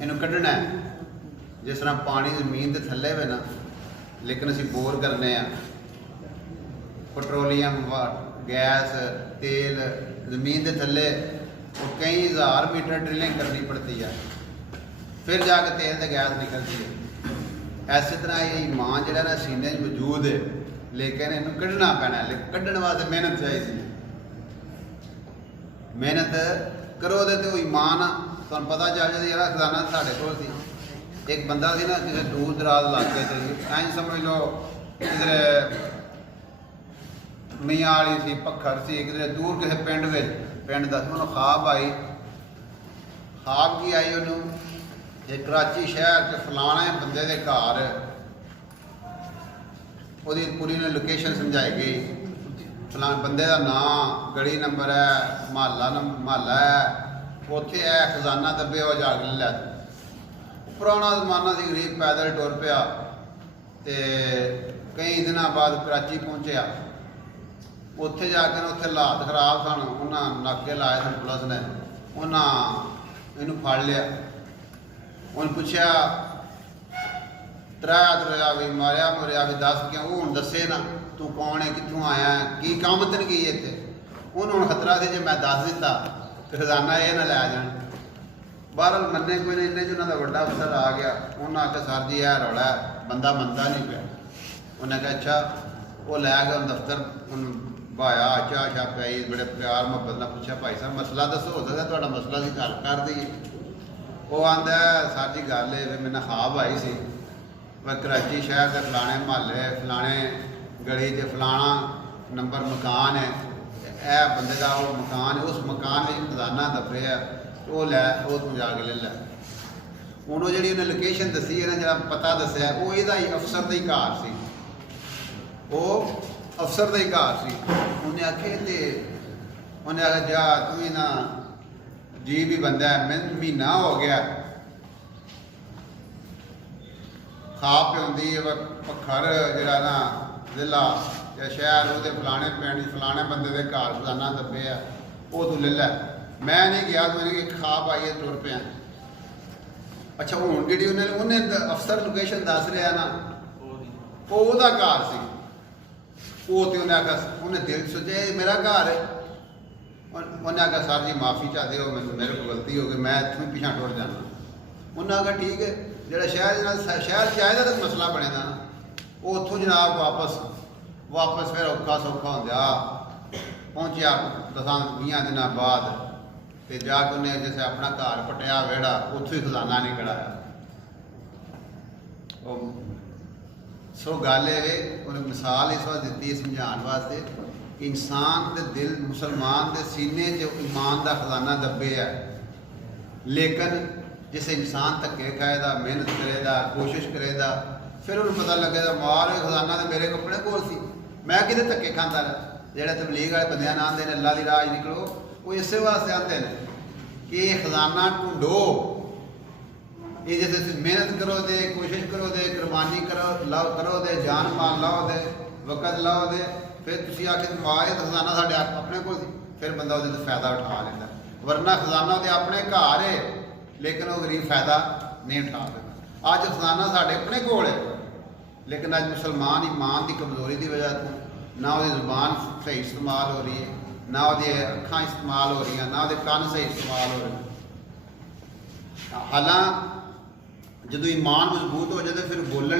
इनू कढ़ना है। जिस तरह पानी जमीन के थले वे ना, लेकिन असी बोर करने पेट्रोलीयम गैस तेल जमीन के थले कई हज़ार मीटर ड्रिलिंग करनी पड़ती है, फिर जाके तेल तो गैस निकलती है। इस तरह ये ईमान जो ना सीने मौजूद है, लेकिन इनू कढ़ना पैना, लेकिन कढ़ने वास्ते मेहनत चाहिए। मेहनत करो तो ईमान तुहानू पता चल जाए यार खजाना साढ़े कोल सी। एक बंदा सी ना किसी दूर दराज इलाके से, ऐं समझ लो किधर मियाँ वाली सी, पखर सी, किधर दूर किसी पिंड में, पिंड दस उन्होंने ख्वाब आई। ख्वाब की आई उन्होंने कराची शहर के फलाने बंदे के घर, वो पूरी ने लोकेशन समझाई गई, फलाने बंदे का नाम, गली नंबर है, महला है, उत्थे है खजाना दबे हो जाके ले लै। पुराना जमाना से गरीब पैदल टुर पिया ते कई दिन बाद कराची पहुँचा। उत्थे जाके उत्थे हालात खराब सन, उन्हें नाके लाए सन पुलिस ने, उन्हें इनू फड़ लिया। उन्हें पूछा त्राया त्रोया भी मारिया मुरिया भी दस क्यों, वो हूँ दसे ना तू कौन है, कितों आया है, की काम तेन की इतने। उन्होंने हूँ खतरा से जो मैं दस दिता तो खजाना ये ना लै जान। बहरहाल मन्ने कोई नहीं, इन्हें उन्होंने बड़ा अफसर आ गया। उन्हें आख्या सर जी यह रौला है, बंदा मनता नहीं पाया। उन्हें कहा अच्छा, वो लै गया दफ्तर, बहाया चाह शाह पाई, बड़े प्यार मुहब्बत ने पूछा भाई साहब मसला दसो, हो सकता थोड़ा मसला सी हल कर दईए। वो आंदा सर जी गल है मैंने ख्वाब आई सी, वह कराची शहर के फलाने महल्ले फलाने गली च फलाना नंबर मकान है, यह बंदे का वो मकान है, उस मकान में खजाना दबे है, वो लै वो तू जाके ले लै। हूँ वो जी उन्हें लोकेशन दसी है ना, जो पता दसिया वो यदा अफसर का ही घर सी, वो अफसर का ही घर सी। उन्हें आखे तो उन्हें आख्या जा तू ना जी भी बंदा है, मैं महीना हो गया खा पिंदी पखर जरा ना जिला या शहर वो फलाने पिंड फलाने बंदे के घर खजाना दबे है, वो तू ले लै। मैं नहीं गया, मैंने कि खाब आई है तुर पिया। अच्छा हूँ जी उन्हें अफसर लोकेशन दस रहा ना, वो घर सी, वो तो उन्हें आख्या उन्हें दिल सोचा मेरा घर है। उन्हें आख्या सर जी माफ़ी चाहते हो, मेरे को गलती हो गई, मैं इतों ही पिछा टुर जाना। उन्हें आख्या ठीक है, जो शहर चाहे तो मसला बने ना, वो उतों जनाब वापस फिर औखा सौखा होंदा पहुँचा 10-20 दिन बाद, तो जाके उन्हें जैसे अपना घर पटिया वेड़ा, उतों ही खजाना नहीं कढ़ाया। सो गल उन्हें मिसाल इस बात दी समझाने वास्ते कि इंसान के दिल मुसलमान के सीने च ईमान का खजाना दबे है, लेकिन जिस इंसान धक्के खाएगा, मेहनत करेगा, कोशिश करेगा, फिर उन्हें पता लगेगा मार खजाना तो मेरे अपने कोल सी, मैं कि धक्के खाता रहा। जोड़े तबलीग वाले बंद आते हैं अल्लाह की राह निकलो, वो इस वास्ते आते हैं कि खजाना ढूंढो। ये जैसे मेहनत करो दे, कोशिश करो दे, कुर्बानी करो दे, जान माल लाओ दे, वक़्त लाओ दे, फिर तुम आखिर माए तो खजाना साढ़े अपने को, फिर बंदा वो फायदा उठा लेता। वरना खजाना वो अपने घर है, लेकिन वो गरीब फायदा नहीं उठा सकता। अज खजाना साढ़े अपने कोल है, लेकिन अज मुसलमान ईमान की कमजोरी की वजह तो ना वो जुबान सही इस्तेमाल हो रही है, ना वो अखां इस्तेमाल हो रही हैं, ना वो कन सही इस्तेमाल हो रहे हैं। हालां जो ईमान मजबूत हो जाए फिर बोलने